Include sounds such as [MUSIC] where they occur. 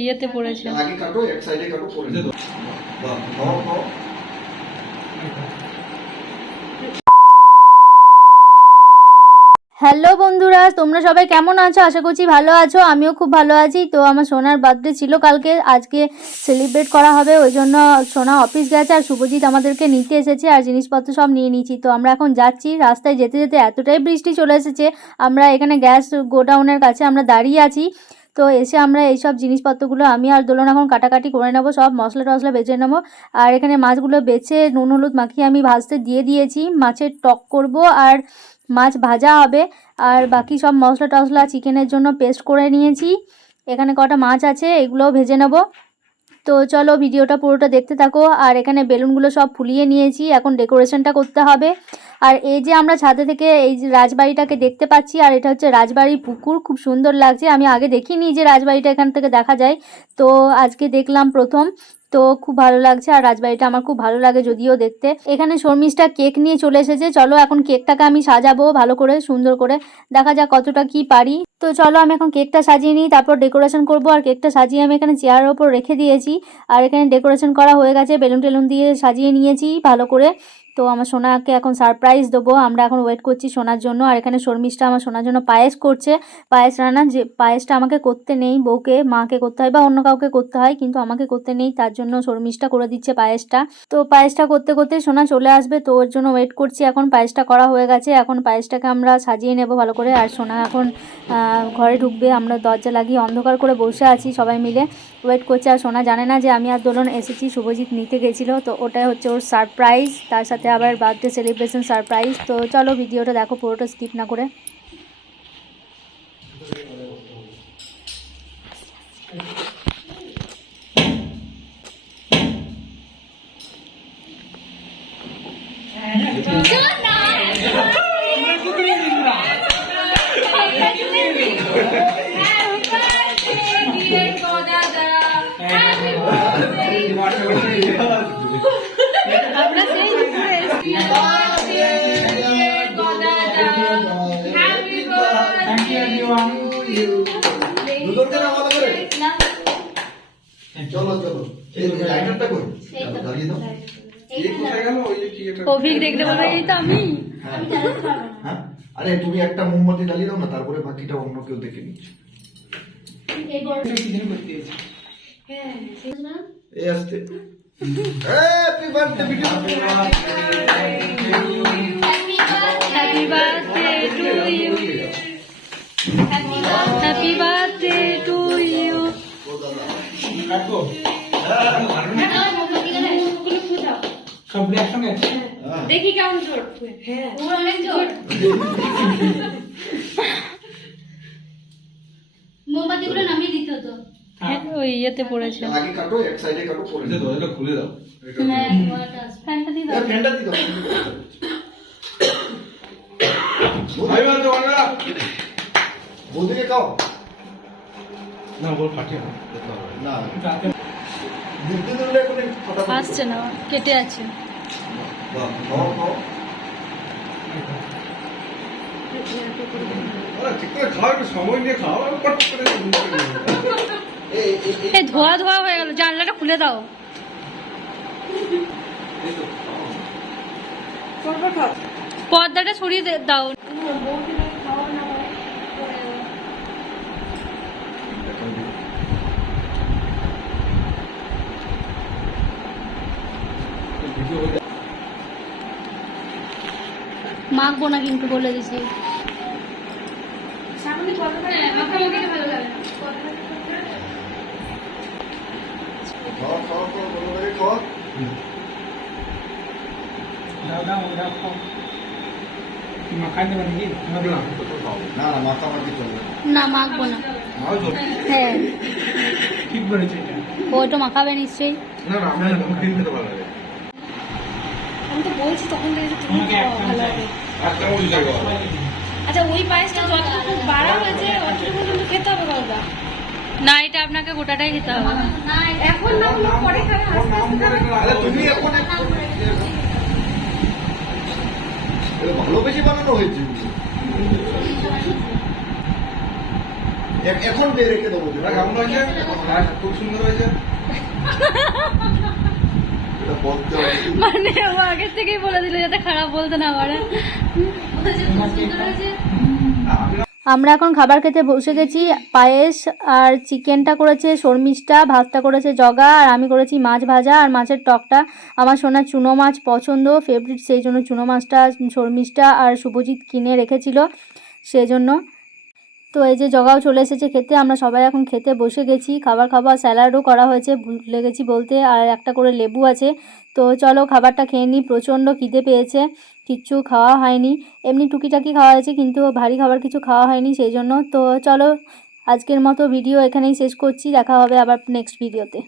ইয়েতে পড়েছে। আগে কাটো এক সাইডে কাটো করে দাও বাহ হ্যালো বন্ধুরা, তোমরা সবাই কেমন আছো? আশা করছি ভালো আছো, আমিও খুব ভালো আছি। তো আমার সোনার বার্থডে ছিল কালকে, আজকে সেলিব্রেট করা হবে, ওই জন্য সোনা অফিস গেছে আর শুভজিৎ আমাদেরকে নিতে এসেছে আর জিনিসপত্র সব নিয়ে নিয়েছি। তো আমরা এখন যাচ্ছি, রাস্তায় যেতে যেতে এতটাই বৃষ্টি চলে এসেছে, আমরা এখানে গ্যাস গোডাউনের কাছে আমরা দাঁড়িয়ে আছি। তো এসে আমরা এই সব জিনিসপত্রগুলো আমি আর দোলন এখন কাটাকাটি করে নেব, সব মশলা টশলা বেছে নেব। আর এখানে মাছগুলো বেছে নুন, হলুদ মাখিয়ে আমি ভাজতে দিয়ে দিয়েছি। মাছের টক করব আর মাছ ভাজা হবে। আর বাকি সব মশলা টশলা চিকেনের জন্য পেস্ট করে নিয়েছি। এখানে কটা মাছ আছে, এগুলোও ভেজে নেব। তো চলো ভিডিওটা পুরোটা দেখতে থাকো। আর এখানে বেলুনগুলো সব ফুলিয়ে নিয়েছি। এখন ডেকোরেশনটা করতে হবে। আর এই যে আমরা ছাদে থেকে এই রাজবাড়িটাকে দেখতে পাচ্ছি, আর এটা হচ্ছে রাজবাড়ির পুকুর। খুব সুন্দর লাগছে। আমি আগে দেখিনি যে রাজবাড়িটা এখান থেকে দেখা যায়। তো আজকে দেখলাম প্রথম। তো খুব ভালো লাগছে আর রাজবাড়িটা আমার খুব ভালো লাগে যদিও দেখতে। এখানে শর্মিষ্ঠা কেক নিয়ে চলে এসেছে। চলো এখন কেকটাকে আমি সাজাবো ভালো করে, সুন্দর করে। দেখা যাক কতটা কি পারি। তো চলো আমি এখন কেকটা সাজিয়ে নিই, তারপর ডেকোরেশন করব। আর কেকটা সাজিয়ে আমি এখানে চেয়ারের ওপর রেখে দিয়েছি। আর এখানে ডেকোরেশন করা হয়ে গেছে, বেলুন টেলুন দিয়ে সাজিয়ে নিয়েছি ভালো করে। তো আমার সোনাকে এখন সারপ্রাইজ দেবো। আমরা এখন ওয়েট করছি সোনার জন্য। আর এখানে শর্মিষ্ঠা আমার সোনার জন্য পায়েস করছে। পায়েস রান্না যে, পায়েসটা আমাকে করতে নেই, বউকে, মাকে করতে হয় বা অন্য কাউকে করতে হয়, কিন্তু আমাকে করতে নেই। তার জন্য শর্মিষ্ঠা করে দিচ্ছে পায়েসটা। তো পায়েসটা করতে করতে সোনা চলে আসবে। তো ওর জন্য ওয়েট করছি। এখন পায়েসটা করা হয়ে গেছে। এখন পায়েসটাকে আমরা সাজিয়ে নেব ভালো করে। আর সোনা এখন ঘরে ঢুকবে। আমরা দরজা লাগিয়ে অন্ধকার করে বসে আছি সবাই মিলে। ওয়েট করছে। আর সোনা জানে না যে আমি আর দোলন এসেছি। শুভজিৎ নিতে গেছিল। তো ওটাই হচ্ছে ওর সারপ্রাইজ তার সাথে আবার বার্থডে সেলিব্রেশন সারপ্রাইজ তো চলো ভিডিওটা দেখো পুরোটা স্কিপ না করে। আমরা চলো চলো। এই লাইটারটা কই দাঁড়িয়ে দাও। দেখতে পাবে এই তো আমি। হ্যাঁ। হ্যাঁ? আরে তুমি একটা মোমবাতি জ্বালিয়ে দাও না তারপরে বাকিটা অন্য কেউ দেখে নিচ্ছে এই আসতে। Happy birthday video happy birthday to you happy birthday to you সব একসঙ্গে দেখি কেমন জোর। হ্যাঁ। ওর অনেক জোর। মোমবাতিগুলো নামিয়ে দিতে হতো। ওই ইয়েতে পড়েছে। আগে কাটো এক সাইডে কাটো করে দাও দরজাটা খুলে দাও। হ্যাঁ ফ্যানটা দিয়ে দাও। ফ্যানটা দিয়ে দাও। ভাই বাদ দাও বৌদিকে খাও। না না না আসছে না কেটে আছে। এই ধোয়া ধোয়া হয়ে গেল জানলাটা খুলে দাও। পর্দাটা সরিয়ে দাও ভিডিও হয়ে যাবে। মাখবো না কিন্তু বলে দিছি সামনে কতটা মাখামাখিটা ভালো লাগে না। খাও খাও খাও ভালো করে খাও দাও দাও দাও খাও মাখাই দেবে নাকি তোমার না, তো তো খাও। না না মাথা মাটি চলবে না। না। মাখবো না। হ্যাঁ। ঠিক বলেছে এটা। ওইটা মাখাবে নিশ্চয়ই। না না আমি মুখ দিন খেতে ভালো লাগে। আমি তো বলছি তখন থেকে তুমি ভালো হবে। আচ্ছা ওই পায়েসটা যতটুকু বাড়া হয়েছে অতটুকু পর্যন্ত খেতে হবে কাউটা না এটা আপনাকে গোটাটাই খেতে হবে। এখন না হলেও পরে খাবে আস্তে আস্তে খাবে। তুমি এখন এটা ভালো বেশি বানানো হয়েছে। এখন দিয়ে রেখে দেবো। কেমন হয়েছে? হ্যাঁ, খুব সুন্দর হয়েছে। [LAUGHS] মানে ও আগের থেকেই বলে দিল যাতে খারাপ বলতে না পারে। আমরা এখন খাবার খেতে বসে গেছি। পায়েস আর চিকেনটা করেছে শর্মিষ্ঠা ভাতটা করেছে জগা আর আমি করেছি মাছ ভাজা আর মাছের টকটা। আমার সোনার চুনো মাছ পছন্দ ফেভারিট সেই জন্য চুনো মাছটা শর্মিষ্ঠা আর শুভজিৎ কিনে রেখেছিল সেই জন্য। তো এই যে জগাও চলে এসেছে খেতে, আমরা সবাই এখন খেতে বসে গেছি। খাবার খাবার স্যালাডও করা হয়েছে, ভুলে গেছি বলতে, আর একটা করে লেবু আছে। তো চলো খাবারটা খেয়ে নিই, প্রচণ্ড খিদে পেয়েছে, কিচ্ছু খাওয়া হয়নি। এমনি টুকিটাকি খাওয়া হয়েছে, কিন্তু ভারী খাবার কিছু খাওয়া হয়নি সেই জন্য তো চলো আজকের মতো ভিডিও এখানেই শেষ করছি, দেখা হবে আবার নেক্সট ভিডিওতে